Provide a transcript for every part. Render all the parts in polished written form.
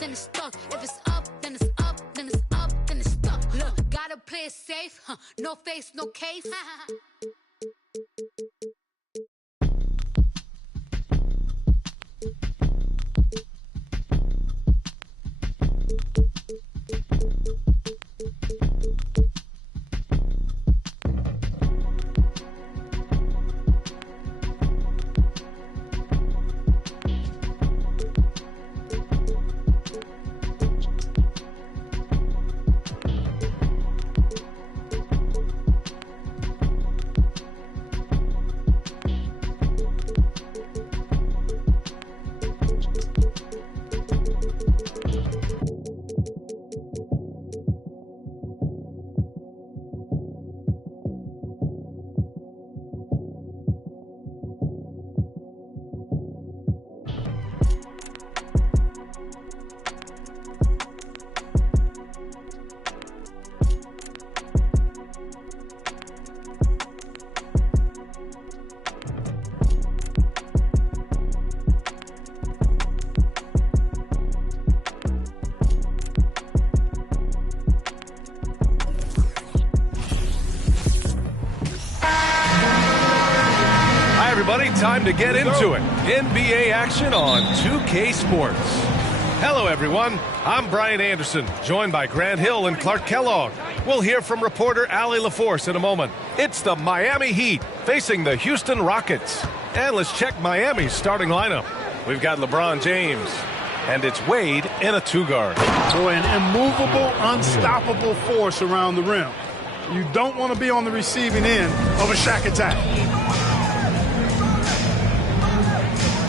then it's stuck. If it's up, then it's up, then it's up, then it's stuck. Look, gotta play it safe, no face, no case. Time to get into it. NBA action on 2K Sports. Hello, everyone. I'm Brian Anderson, joined by Grant Hill and Clark Kellogg. We'll hear from reporter Allie LaForce in a moment. It's the Miami Heat facing the Houston Rockets. And let's check Miami's starting lineup. We've got LeBron James, and it's Wade in a two-guard. So an immovable, unstoppable force around the rim. You don't want to be on the receiving end of a Shaq attack.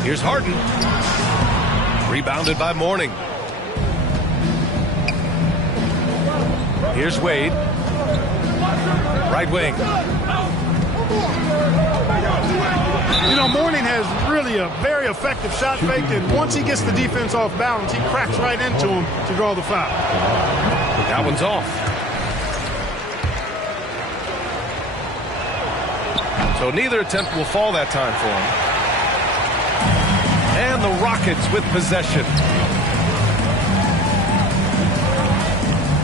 Here's Harden. Rebounded by Mourning. Here's Wade. Right wing. You know, Mourning has really a very effective shot fake, and once he gets the defense off balance, he cracks right into him to draw the foul. That one's off. So neither attempt will fall that time for him. And the Rockets with possession.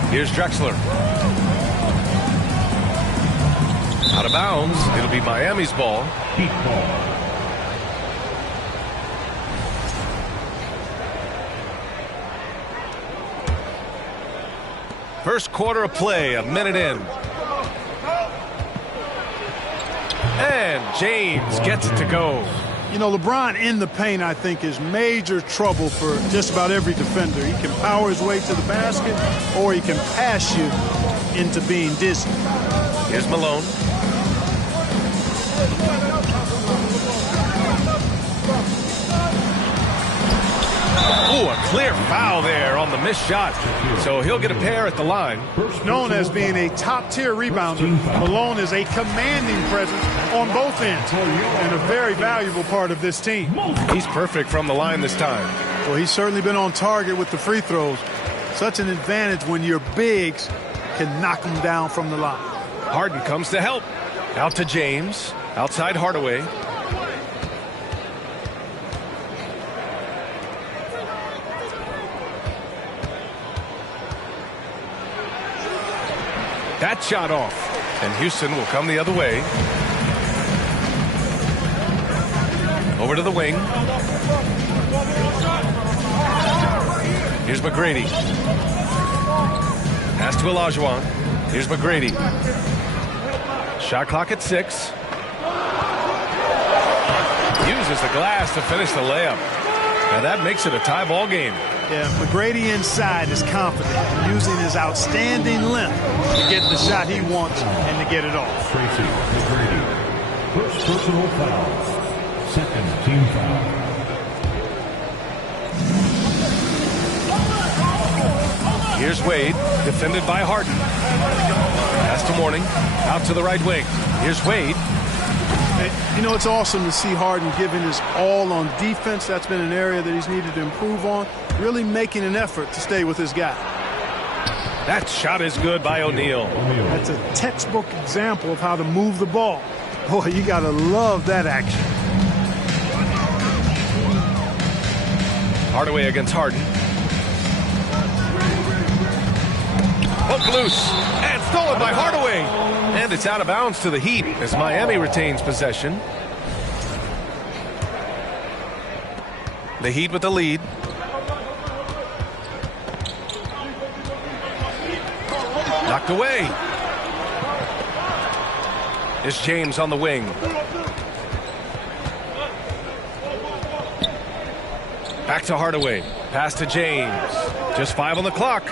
Here's Drexler. Out of bounds. It'll be Miami's ball. Heat ball. First quarter of play, a minute in. And James gets it to go. You know, LeBron in the paint, I think, is major trouble for just about every defender. He can power his way to the basket, or he can pass you into being dizzy. Here's Malone. Ooh, a clear foul there on the missed shot. So he'll get a pair at the line. Known as being a top-tier rebounder, Malone is a commanding presence on both ends and a very valuable part of this team. He's perfect from the line this time. Well, he's certainly been on target with the free throws. Such an advantage when your bigs can knock them down from the line. Harden comes to help. Out to James. Outside Hardaway. That shot off. And Houston will come the other way. Over to the wing. Here's McGrady. Pass to Olajuwon. Here's McGrady. Shot clock at 6. Uses the glass to finish the layup. And that makes it a tie ball game. Yeah, McGrady inside is confident in using his outstanding length to get the shot he wants and to get it off. Tracy McGrady. First personal foul. Second team foul. Here's Wade, defended by Harden. Pass to Mourning, out to the right wing. Here's Wade. You know, it's awesome to see Harden giving his all on defense. That's been an area that he's needed to improve on. Really making an effort to stay with his guy. That shot is good by O'Neal. That's a textbook example of how to move the ball. Boy, you got to love that action. Hardaway against Harden. Poked loose and stolen by Hardaway. And it's out of bounds to the Heat as Miami retains possession. The Heat with the lead. Knocked away. It's James on the wing. Back to Hardaway. Pass to James. Just 5 on the clock.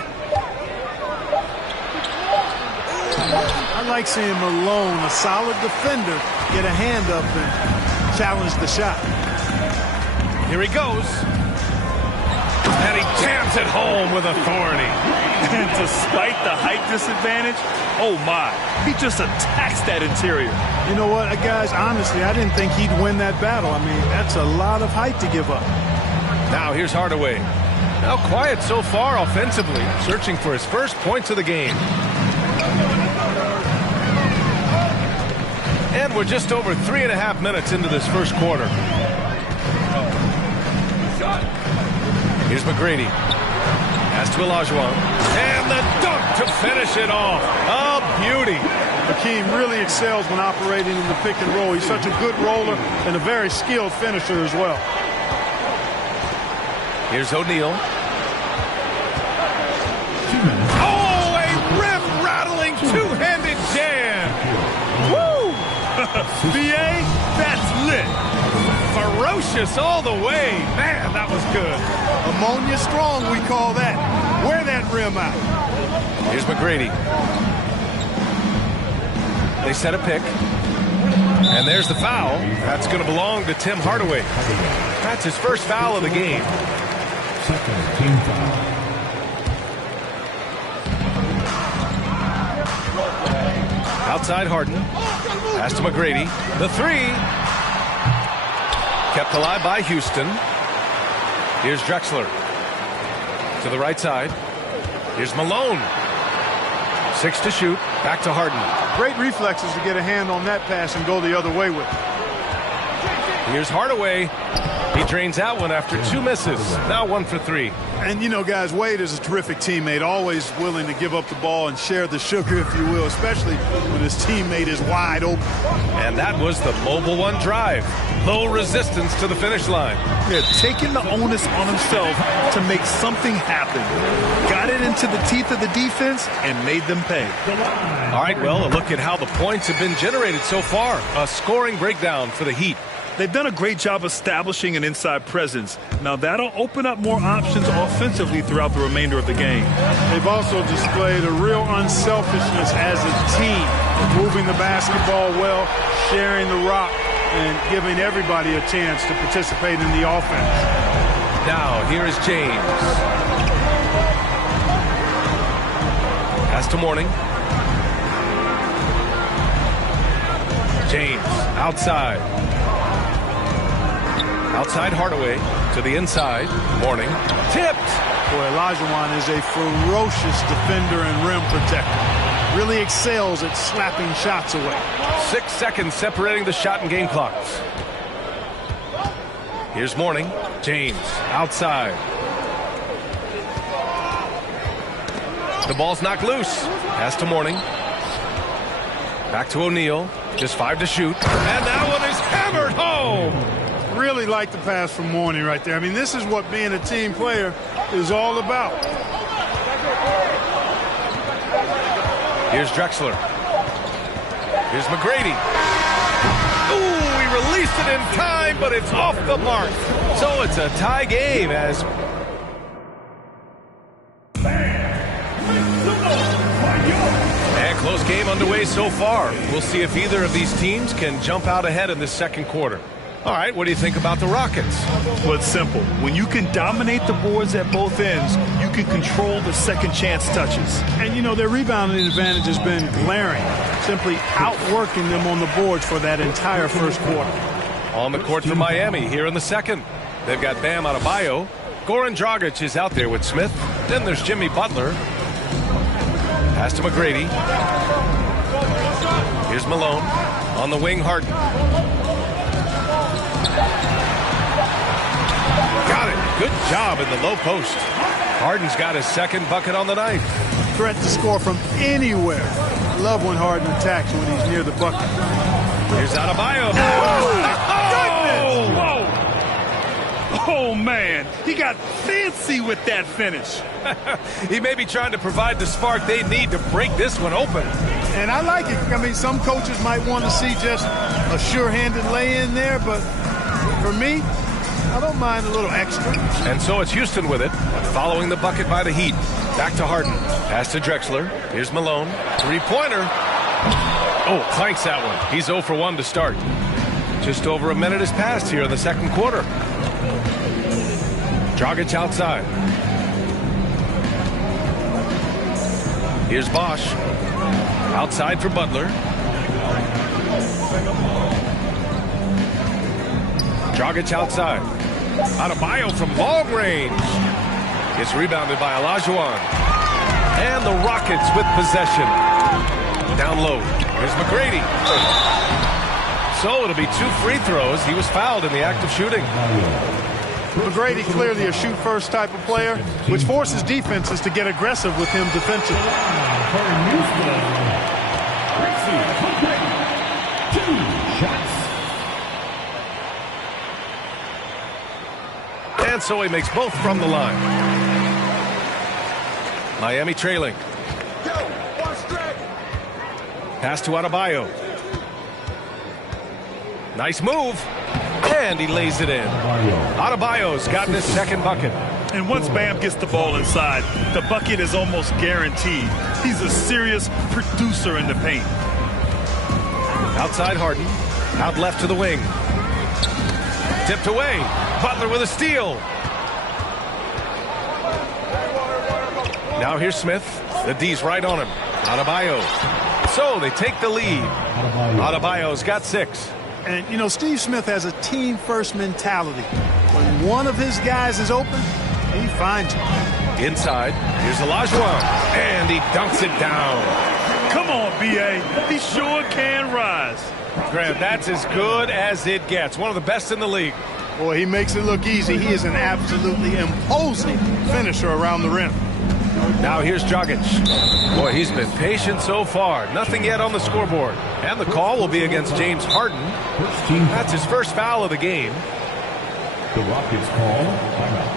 I like seeing Malone, a solid defender, get a hand up and challenge the shot. Here he goes. And he jams it home with authority. And despite the height disadvantage, oh my, he just attacks that interior. You know what, guys, honestly, I didn't think he'd win that battle. I mean, that's a lot of height to give up. Now here's Hardaway. Now quiet so far offensively, searching for his first points of the game. And we're just over 3.5 minutes into this first quarter. Here's McGrady. Pass to Olajuwon. And the dunk to finish it off. A beauty. Hakeem really excels when operating in the pick and roll. He's such a good roller and a very skilled finisher as well. Here's O'Neal. Oh, a rim-rattling two-handed jam. Woo! BA, that's lit. Ferocious all the way. Man, that was good. Ammonia strong, we call that. Wear that rim out. Here's McGrady. They set a pick. And there's the foul. That's going to belong to Tim Hardaway. That's his first foul of the game. Second team foul. Outside Harden. Pass to McGrady. The three. Kept alive by Houston. Here's Drexler. To the right side. Here's Malone. 6 to shoot. Back to Harden. Great reflexes to get a hand on that pass and go the other way with it. Here's Hardaway. He drains that one after 2 misses. Now 1 for 3. And, you know, guys, Wade is a terrific teammate, always willing to give up the ball and share the sugar, if you will, especially when his teammate is wide open. And that was the Mobile One drive. Low resistance to the finish line. Yeah, taking the onus on himself to make something happen. Got it into the teeth of the defense and made them pay. All right, well, a look at how the points have been generated so far. A scoring breakdown for the Heat. They've done a great job establishing an inside presence. Now that'll open up more options offensively throughout the remainder of the game. They've also displayed a real unselfishness as a team, moving the basketball well, sharing the rock, and giving everybody a chance to participate in the offense. Now, here is James. Pass to Mourning. James, outside. Outside Hardaway to the inside. Mourning. Tipped. Boy, Olajuwon is a ferocious defender and rim protector. Really excels at slapping shots away. 6 seconds separating the shot and game clocks. Here's Mourning. James outside. The ball's knocked loose. Pass to Mourning. Back to O'Neal. Just 5 to shoot. And that one is hammered home. Really like the pass from Mourning right there. I mean, this is what being a team player is all about. Here's Drexler. Here's McGrady. Ooh, he released it in time, but it's off the mark. So it's a tie game as... And close game underway so far. We'll see if either of these teams can jump out ahead in this second quarter. All right, what do you think about the Rockets? Well, it's simple. When you can dominate the boards at both ends, you can control the second chance touches. And, you know, their rebounding advantage has been glaring, simply outworking them on the boards for that entire first quarter. On the court for Miami here in the second. They've got Bam Adebayo. Goran Dragic is out there with Smith. Then there's Jimmy Butler. Pass to McGrady. Here's Malone. On the wing, Harden. Got it. Good job in the low post. Harden's got his second bucket on the night. threat to score from anywhere. I love when Harden attacks when he's near the bucket. Here's Adebayo. Oh, whoa. Oh, man. He got fancy with that finish. He may be trying to provide the spark they need to break this one open. And I like it. I mean, some coaches might want to see just a sure-handed lay-in there, but for me, I don't mind a little extra. And so it's Houston with it, following the bucket by the Heat. Back to Harden. Pass to Drexler. Here's Malone. Three-pointer. Oh, clanks that one. He's 0 for 1 to start. Just over a minute has passed here in the second quarter. Dragic outside. Here's Bosch. Outside for Butler. Dragic outside. Adebayo from long range. It's rebounded by Olajuwon. And the Rockets with possession. Down low. Here's McGrady. So it'll be 2 free throws. He was fouled in the act of shooting. McGrady clearly a shoot-first type of player, which forces defenses to get aggressive with him defensively. And so he makes both from the line. Miami trailing. Pass to Adebayo. Nice move. And he lays it in. Adebayo's gotten his second bucket. And once Bam gets the ball inside, the bucket is almost guaranteed. He's a serious producer in the paint. Outside Harden. Out left to the wing. Tipped away. Butler with a steal. Now here's Smith. The D's right on him. Adebayo. So they take the lead. Adebayo's got 6. And, you know, Steve Smith has a team-first mentality. When one of his guys is open, he finds him. Inside. Here's Olajuwon. And he dunks it down. Come on, B.A. He sure can rise. Graham, that's as good as it gets. One of the best in the league. Boy, he makes it look easy. He is an absolutely imposing finisher around the rim. Now here's Dragic. Boy, he's been patient so far. Nothing yet on the scoreboard. And the call will be against James Harden. That's his first foul of the game. The Rockets call timeout.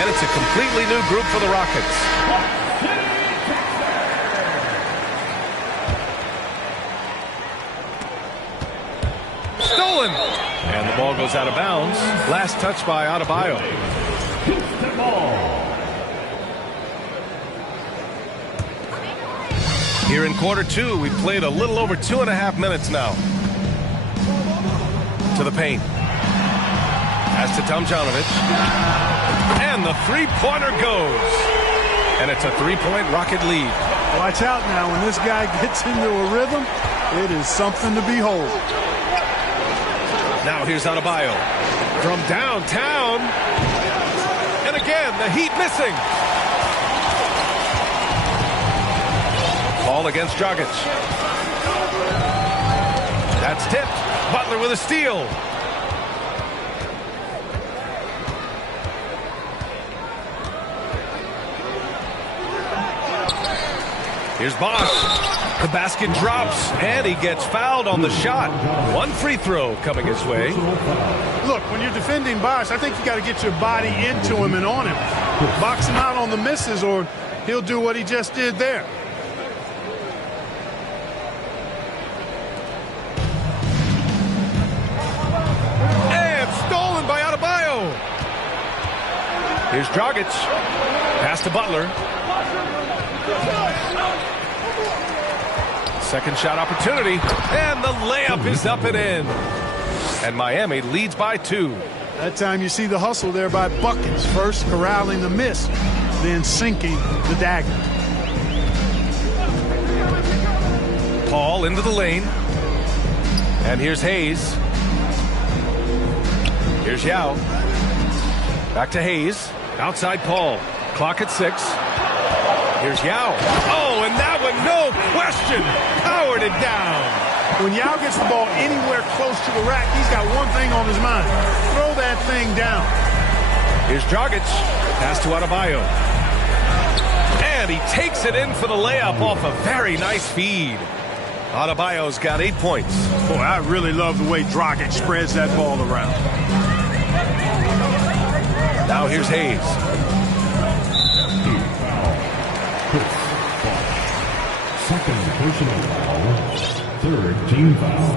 And it's a completely new group for the Rockets. Stolen! And the ball goes out of bounds. Last touch by Adebayo. Here in quarter 2, we played a little over 2.5 minutes now. To the paint. Pass to Tomjanovich. And the three-pointer goes. And it's a 3-point Rocket lead. Watch out now. When this guy gets into a rhythm, it is something to behold. Now here's Adebayo. From downtown. And again, the Heat missing. Ball against Dragic. That's tipped. Butler with a steal. Here's Bosch. The basket drops, and he gets fouled on the shot. 1 free throw coming his way. Look, when you're defending Bosch, I think you got to get your body into him and on him. Box him out on the misses, or he'll do what he just did there. And stolen by Adebayo. Here's Dragic. Pass to Butler. Second shot opportunity, and the layup is up and in. And Miami leads by 2. That time you see the hustle there by Buckets. First corralling the miss, then sinking the dagger. Paul into the lane. And here's Hayes. Here's Yao. Back to Hayes. Outside Paul. Clock at 6. Here's Yao. Oh, and that one, no question, powered it down. When Yao gets the ball anywhere close to the rack, he's got one thing on his mind. Throw that thing down. Here's Dragic. Pass to Adebayo. And he takes it in for the layup off a very nice feed. Adebayo's got 8 points. Boy, I really love the way Dragic spreads that ball around. Now here's Hayes. Second personal foul. Third team foul.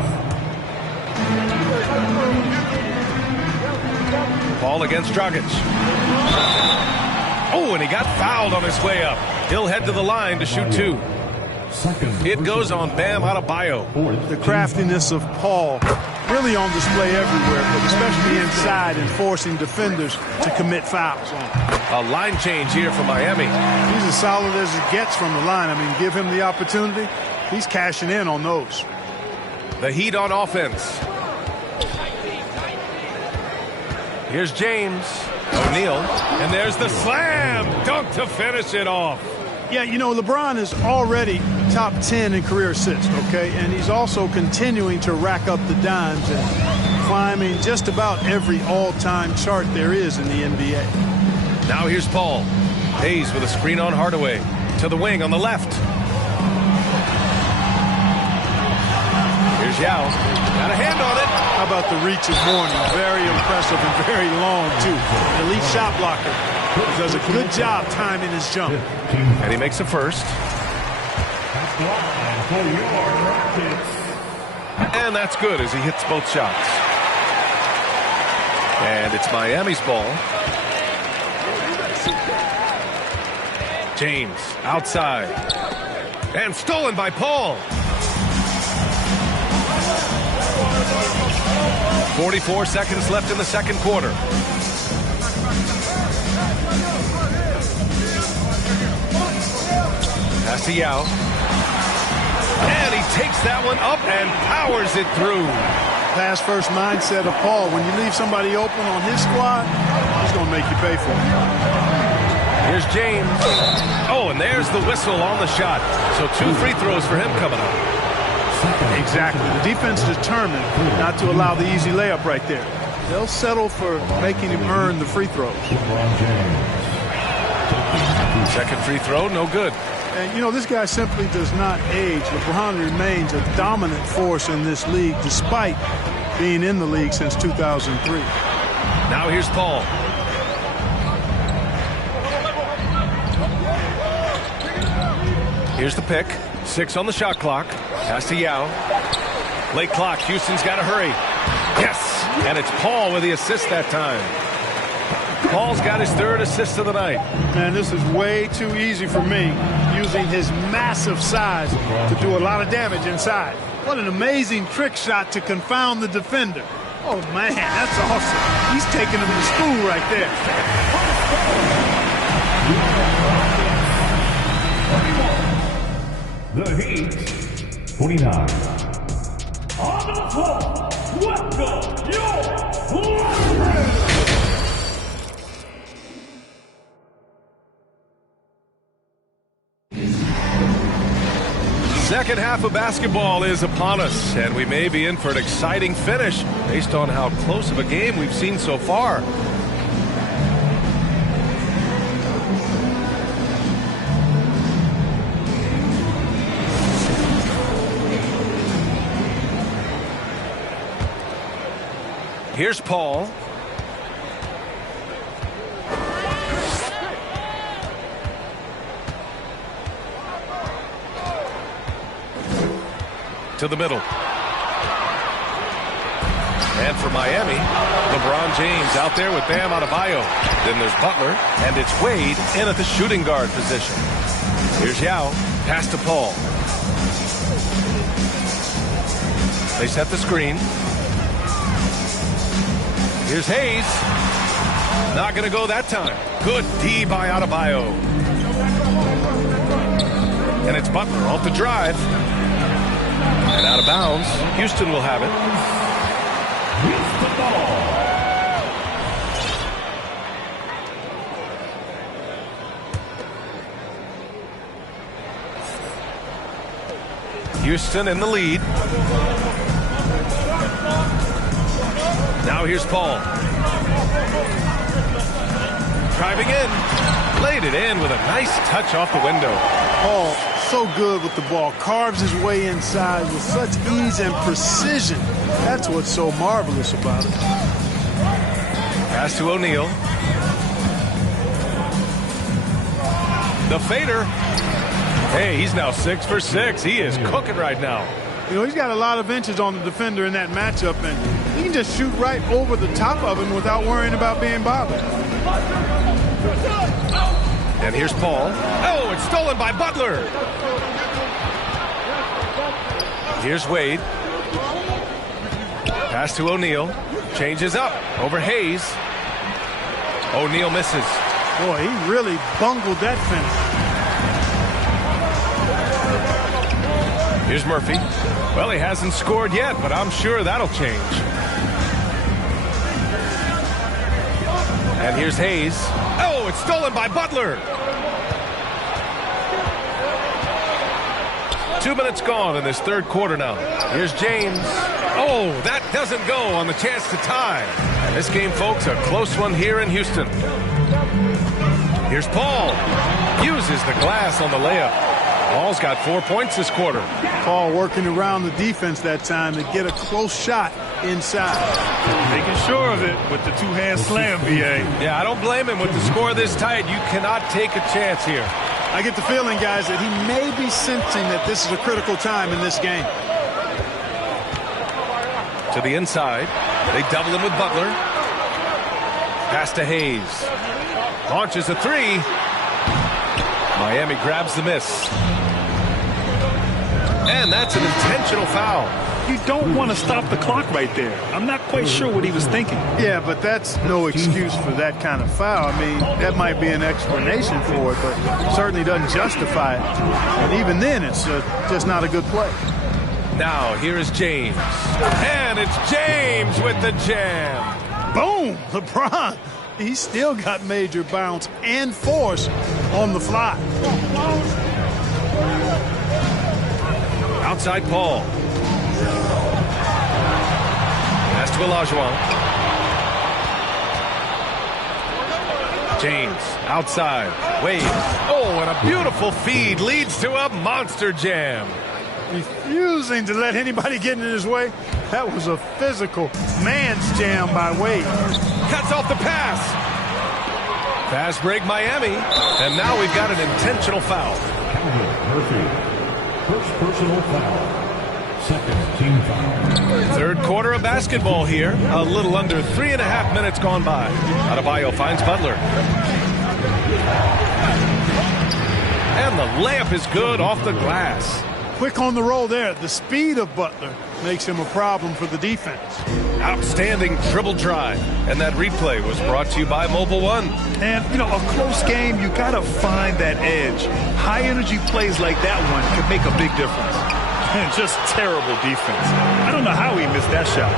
Paul against Dragic. Oh, and he got fouled on his way up. He'll head to the line to shoot 2. It goes on Bam Adebayo. The craftiness of Paul really on display everywhere, but especially inside and forcing defenders to commit fouls. A line change here for Miami. He's as solid as it gets from the line. I mean, give him the opportunity. He's cashing in on those. The Heat on offense. Here's James. O'Neal. And there's the slam dunk to finish it off. Yeah, you know, LeBron is already top 10 in career assists, okay? And he's also continuing to rack up the dimes and climbing just about every all-time chart there is in the NBA. Now here's Paul. Hayes with a screen on Hardaway. To the wing on the left. Here's Yao. Got a hand on it. How about the reach of Mourning? Very impressive and very long, too. An elite shot blocker. He does a good job timing his jump. And he makes a first. And that's good as he hits both shots. And it's Miami's ball. James outside. And stolen by Paul. 44 seconds left in the second quarter. Pass to Yao. And he takes that one up and powers it through. Pass first mindset of Paul. When you leave somebody open on his squad, he's going to make you pay for it. Here's James. Oh, and there's the whistle on the shot. So 2 free throws for him coming up. Exactly. The defense determined not to allow the easy layup right there. They'll settle for making him earn the free throws. Second free throw, no good. And, you know, this guy simply does not age. LeBron remains a dominant force in this league despite being in the league since 2003. Now here's Paul. Here's the pick. 6 on the shot clock. Pass to Yao. Late clock. Houston's got to hurry. Yes! And it's Paul with the assist that time. Paul's got his 3rd assist of the night. Man, this is way too easy for me, using his massive size to do a lot of damage inside. What an amazing trick shot to confound the defender. Oh, man, that's awesome. He's taking him to school right there. The Heat, 29. On the floor, welcome your Second half of basketball is upon us, and we may be in for an exciting finish based on how close of a game we've seen so far. Here's Paul. To the middle. And for Miami, LeBron James out there with Bam Adebayo. Then there's Butler, and it's Wade in at the shooting guard position. Here's Yao. Pass to Paul. They set the screen. Here's Hayes. Not going to go that time. Good D by Adebayo. And it's Butler off the drive. And out of bounds. Houston will have it. Houston in the lead. Now here's Paul. Driving in. Laid it in with a nice touch off the window. Paul, so good with the ball. Carves his way inside with such ease and precision. That's what's so marvelous about it. Pass to O'Neal. The fader. Hey, he's now 6 for 6. He is cooking right now. You know, he's got a lot of inches on the defender in that matchup, and he can just shoot right over the top of him without worrying about being bothered. And here's Paul. Oh, it's stolen by Butler. Here's Wade. Pass to O'Neal. Changes up over Hayes. O'Neal misses. Boy, he really bungled that finish. Here's Murphy. Well, he hasn't scored yet, but I'm sure that'll change. And here's Hayes. Oh, it's stolen by Butler. 2 minutes gone in this third quarter now. Here's James. Oh, that doesn't go on the chance to tie. This game, folks, a close one here in Houston. Here's Paul. Uses the glass on the layup. Paul's got 4 points this quarter. Paul working around the defense that time to get a close shot inside. Making sure of it with the two-hand slam, BA. Yeah, I don't blame him with the score this tight. You cannot take a chance here. I get the feeling, guys, that he may be sensing that this is a critical time in this game. To the inside. They double him with Butler. Pass to Hayes. Launches a three. Miami grabs the miss. And that's an intentional foul. You don't want to stop the clock right there. I'm not quite sure what he was thinking. Yeah, but that's no excuse for that kind of foul. I mean, that might be an explanation for it, but certainly doesn't justify it. And even then, it's just not a good play. Now, here is James. And it's James with the jam. Boom! LeBron. He's still got major bounce and force on the fly. Outside Paul. Pass to Olajuwon. James outside. Wade. Oh, and a beautiful feed leads to a monster jam. Refusing to let anybody get in his way. That was a physical man's jam by Wade. Cuts off the pass. Fast break Miami. And now we've got an intentional foul. Murphy. First personal foul. Second team foul. Third quarter of basketball here. A little under 3.5 minutes gone by. Adebayo finds Butler. And the layup is good off the glass. Quick on the roll there. The speed of Butler makes him a problem for the defense. Outstanding dribble drive. And that replay was brought to you by Mobile One. And, you know, a close game, you got to find that edge. High-energy plays like that one can make a big difference. And just terrible defense. I don't know how he missed that shot.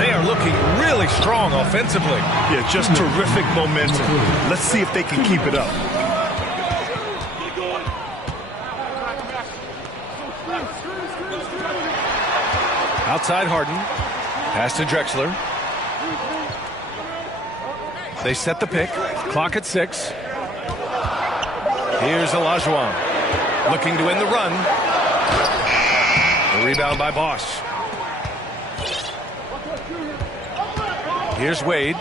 They are looking really strong offensively. Yeah, just terrific momentum. Let's see if they can keep it up. Outside Harden. Pass to Drexler. They set the pick. Clock at 6. Here's Olajuwon. Looking to win the run. The rebound by Bosch. Here's Wade.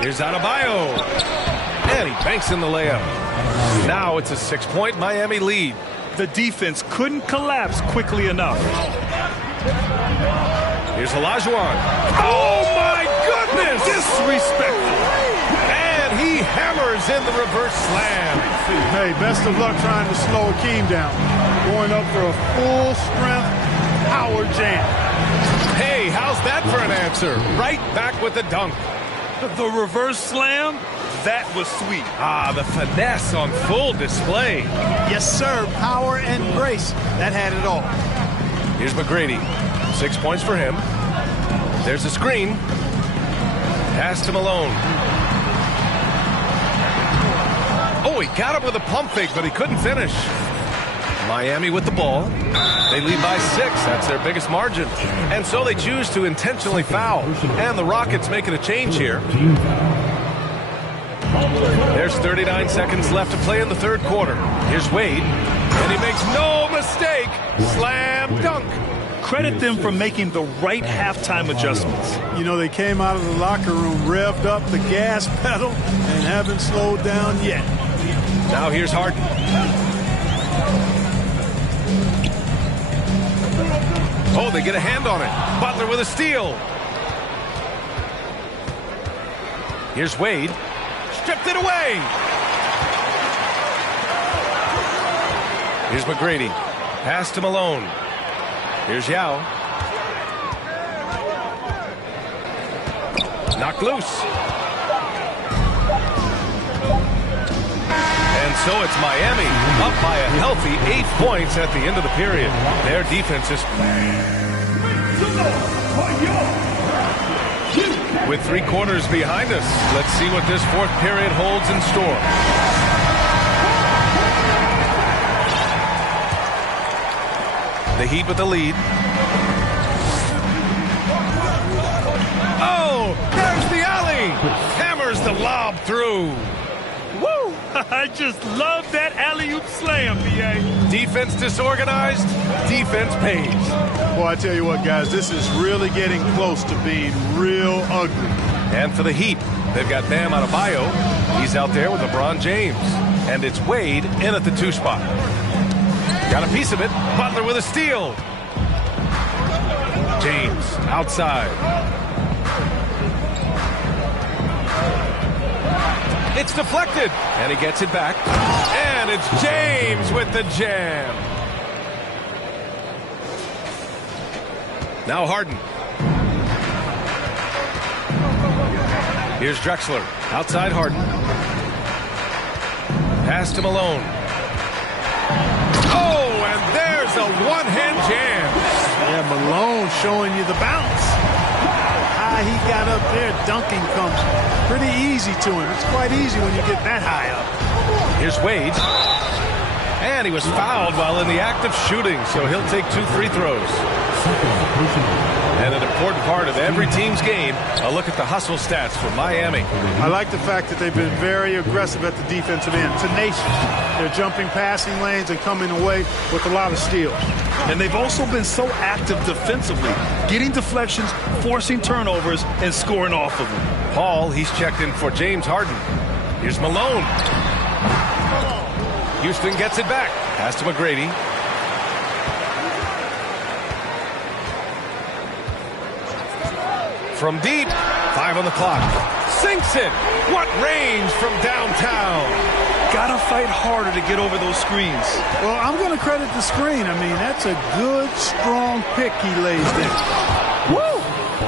Here's Adebayo. And he banks in the layup. Now it's a 6-point Miami lead. The defense couldn't collapse quickly enough. Here's Olajuwon. Oh, my goodness! Disrespectful. And he hammers in the reverse slam. Hey, best of luck trying to slow Akeem down. Going up for a full strength power jam. Hey, how's that for an answer? Right back with the dunk. The reverse slam, that was sweet. Ah, the finesse on full display. Yes, sir. Power and grace. That had it all. Here's McGrady. 6 points for him. There's a screen. Pass to Malone. Oh, he got him with a pump fake, but he couldn't finish. Miami with the ball. They lead by 6. That's their biggest margin. And so they choose to intentionally foul. And the Rockets making a change here. There's 39 seconds left to play in the third quarter. Here's Wade. And he makes no mistake. Slam dunk. Credit them for making the right halftime adjustments. You know, they came out of the locker room, revved up the gas pedal, and haven't slowed down yet. Now here's Harden. Oh, they get a hand on it. Butler with a steal. Here's Wade. Stripped it away. Here's McGrady. Pass to Malone. Here's Yao. Knocked loose. And so it's Miami up by a healthy 8 points at the end of the period. Their defense is... With 3 quarters behind us, let's see what this fourth period holds in store. The Heat with the lead. Oh, there's the alley. Hammers the lob through. Woo! I just love that alley-oop slam, B.A. Defense disorganized, defense pays. Boy, I tell you what, guys, this is really getting close to being real ugly. And for the Heat, they've got Bam Adebayo. He's out there with LeBron James. And it's Wade in at the 2 spot. Got a piece of it. Butler with a steal. James outside. It's deflected. And he gets it back. And it's James with the jam. Now Harden. Here's Drexler. Outside Harden. Pass to Malone. Oh, and there's a one-hand jam. Yeah, Malone showing you the bounce. How high he got up there, dunking comes pretty easy to him. It's quite easy when you get that high up. Here's Wade. And he was fouled while in the act of shooting, so he'll take 2 free throws. And an important part of every team's game, a look at the hustle stats for Miami. I like the fact that they've been very aggressive at the defensive end, tenacious. They're jumping passing lanes and coming away with a lot of steals. And they've also been so active defensively, getting deflections, forcing turnovers, and scoring off of them. Paul, he's checked in for James Harden. Here's Malone. Houston gets it back. Pass to McGrady. From deep, 5 on the clock. Sinks it. What range from downtown. Gotta fight harder to get over those screens. Well, I'm going to credit the screen. I mean, that's a good, strong pick he lays there. Woo!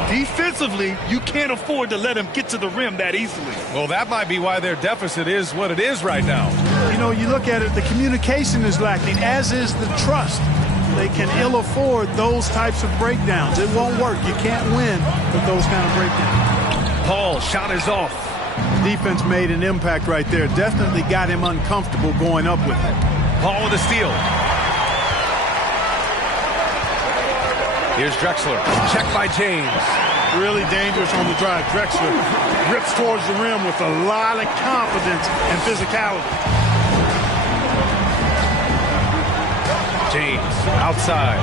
Defensively, you can't afford to let him get to the rim that easily. Well, that might be why their deficit is what it is right now. You know, you look at it, the communication is lacking, as is the trust. They can ill afford those types of breakdowns. It won't work. You can't win with those kind of breakdowns. Paul, shot is off. Defense made an impact right there. Definitely got him uncomfortable going up with it. Paul with a steal. Here's Drexler. Check by James. Really dangerous on the drive. Drexler rips towards the rim with a lot of confidence and physicality. James outside.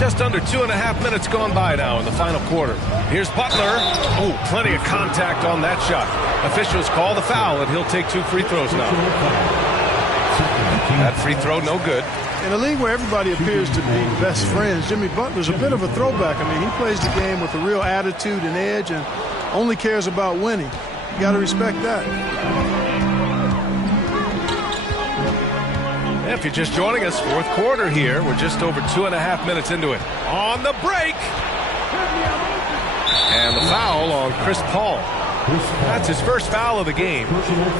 Just under 2.5 minutes gone by now in the final quarter. Here's Butler. Oh, plenty of contact on that shot. Officials call the foul, and he'll take 2 free throws now. That free throw, no good. In a league where everybody appears to be best friends, Jimmy Butler's a bit of a throwback. I mean, he plays the game with a real attitude and edge and only cares about winning. You got to respect that. If you're just joining us, fourth quarter here. We're just over 2.5 minutes into it. On the break. And the foul on Chris Paul. That's his first foul of the game.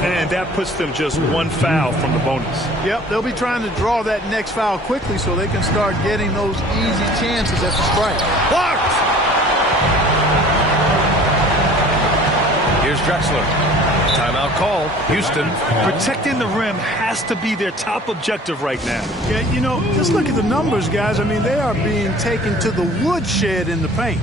And that puts them just one foul from the bonus. Yep, they'll be trying to draw that next foul quickly so they can start getting those easy chances at the strike. Blocked! Here's Drexler. Timeout call. Houston. Protecting the rim has to be their top objective right now. Yeah, you know, just look at the numbers, guys. I mean, they are being taken to the woodshed in the paint.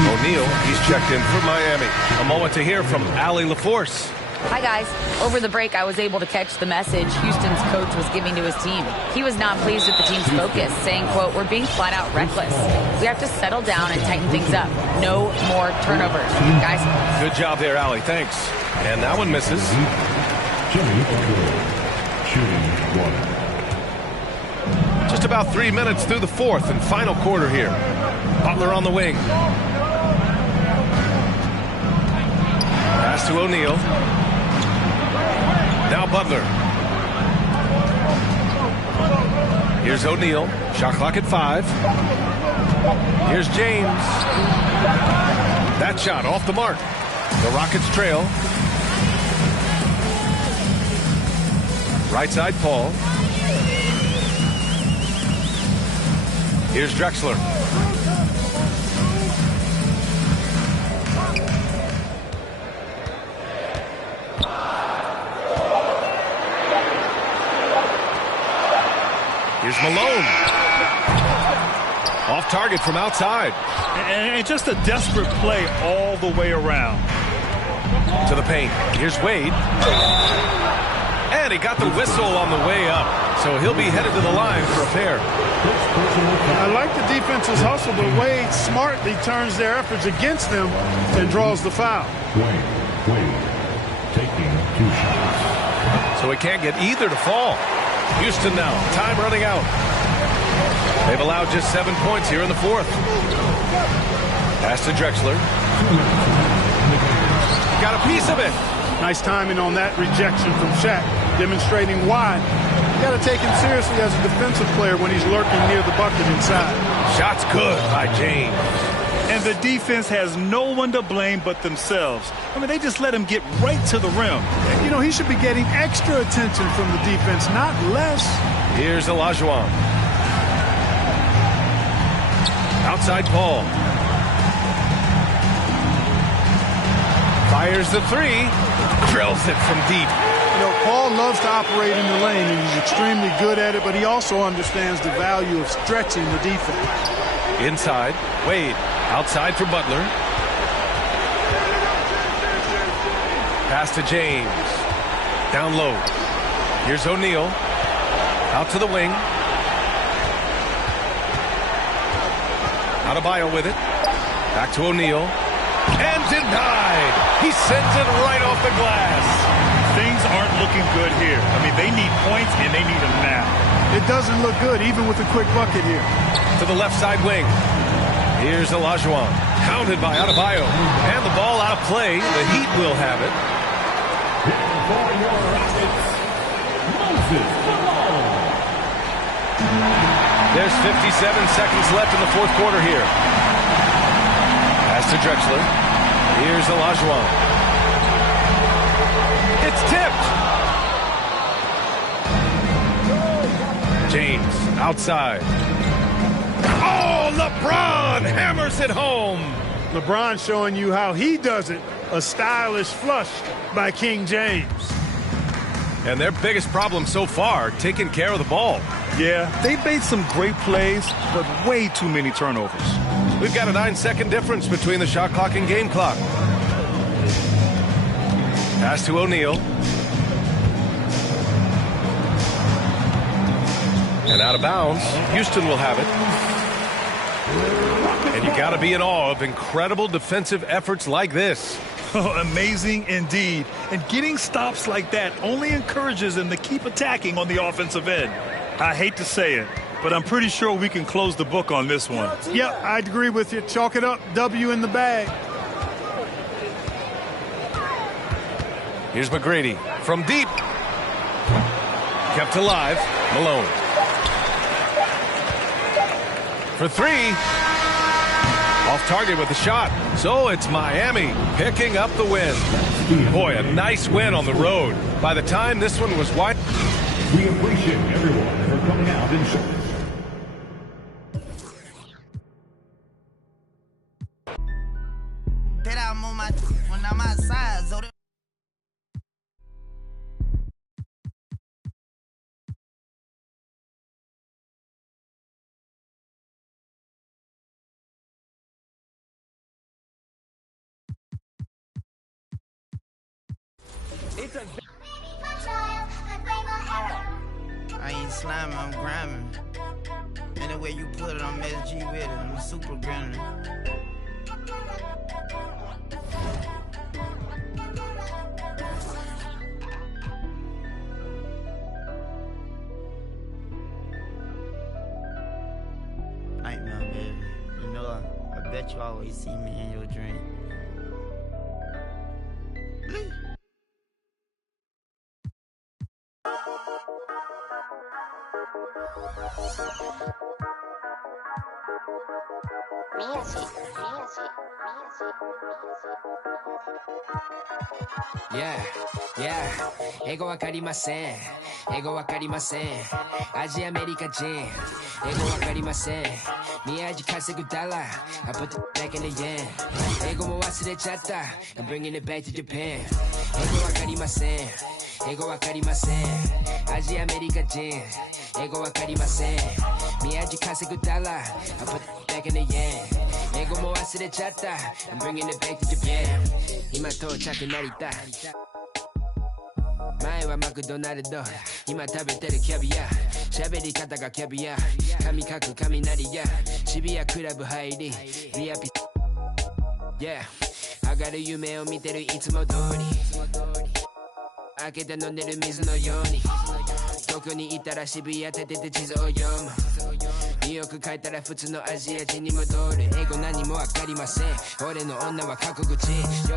O'Neal, he's checked in for Miami. A moment to hear from Allie LaForce. Hi, guys. Over the break, I was able to catch the message Houston's coach was giving to his team. He was not pleased with the team's focus, saying, quote, "We're being flat out reckless. We have to settle down and tighten things up. No more turnovers." Guys. Good job there, Allie. Thanks. And that one misses. Just about 3 minutes through the fourth and final quarter here. Butler on the wing. Pass to O'Neal. Now Butler. Here's O'Neal. Shot clock at 5. Here's James. That shot off the mark. The Rockets trail. Right side, Paul. Here's Drexler. Here's Malone. Off target from outside. And just a desperate play all the way around. To the paint. Here's Wade. And he got the whistle on the way up. So he'll be headed to the line for a pair. I like the defense's hustle, but Wade smartly turns their efforts against them and draws the foul. Wade taking 2 shots. So he can't get either to fall. Houston now. Time running out. They've allowed just 7 points here in the fourth. Pass to Drexler. Got a piece of it. Nice timing on that rejection from Shaq, demonstrating why you got to take him seriously as a defensive player when he's lurking near the bucket inside. Shot's good by James. And the defense has no one to blame but themselves. I mean, they just let him get right to the rim. You know, he should be getting extra attention from the defense, not less. Here's Olajuwon. Outside Paul. Fires the 3. Drills it from deep. You know, Paul loves to operate in the lane, and he's extremely good at it, but he also understands the value of stretching the defense. Inside, Wade. Outside for Butler. Pass to James. Down low. Here's O'Neal. Out to the wing. Adebayo with it. Back to O'Neal. And denied. He sends it right off the glass. Things aren't looking good here. I mean, they need points, and they need them now. It doesn't look good, even with a quick bucket here. To the left side wing. Here's Olajuwon. Pounded by Adebayo. And the ball out of play. The Heat will have it. There's 57 seconds left in the fourth quarter here. Pass to Drexler. Here's Olajuwon. It's tipped. James outside. Oh, LeBron hammers it home. LeBron showing you how he does it. A stylish flush by King James. And their biggest problem so far, taking care of the ball. Yeah, they've made some great plays, but way too many turnovers. We've got a 9-second difference between the shot clock and game clock. Pass to O'Neal. And out of bounds. Houston will have it. And you got to be in awe of incredible defensive efforts like this. Amazing indeed. And getting stops like that only encourages them to keep attacking on the offensive end. I hate to say it, but I'm pretty sure we can close the book on this one. Yep, I'd agree with you. Chalk it up. W in the bag. Here's McGrady from deep. Kept alive. Malone. For three. Off target with the shot. So it's Miami picking up the win. Boy, a nice win on the road. By the time this one was wide. We appreciate everyone for coming out and showing. When I'm outside, so I ain't slamming, I'm gramming. Any way you put it, I'm SG with it. I'm a super grinner. Nightmare, baby. You know, I bet you always see me in your dream. Yeah, yeah. 英語わかりません。英語わかりません。アジアメリカ人。英語わかりません。宮地稼ぐダラ。I put the back in the yen。英語も忘れちゃった。I'm bringing it back to Japan。英語わかりません。英語わかりません。アジアメリカ人。英語わかりません。宮地稼ぐダラ。I put the back in the yen。英語も忘れちゃった。I'm bringing it back to Japan。今到着成田。前はマクドナルド今食べてるキャビア喋り方がキャビア神書く雷や渋谷クラブ入りリアピ Yeah 上がる夢を見てるいつも通り開けて飲んでる水のようにどこにいたら渋谷立てて地図を読むニューヨーク帰ったら普通のアジア人に戻る英語何もわかりません俺の女は過去口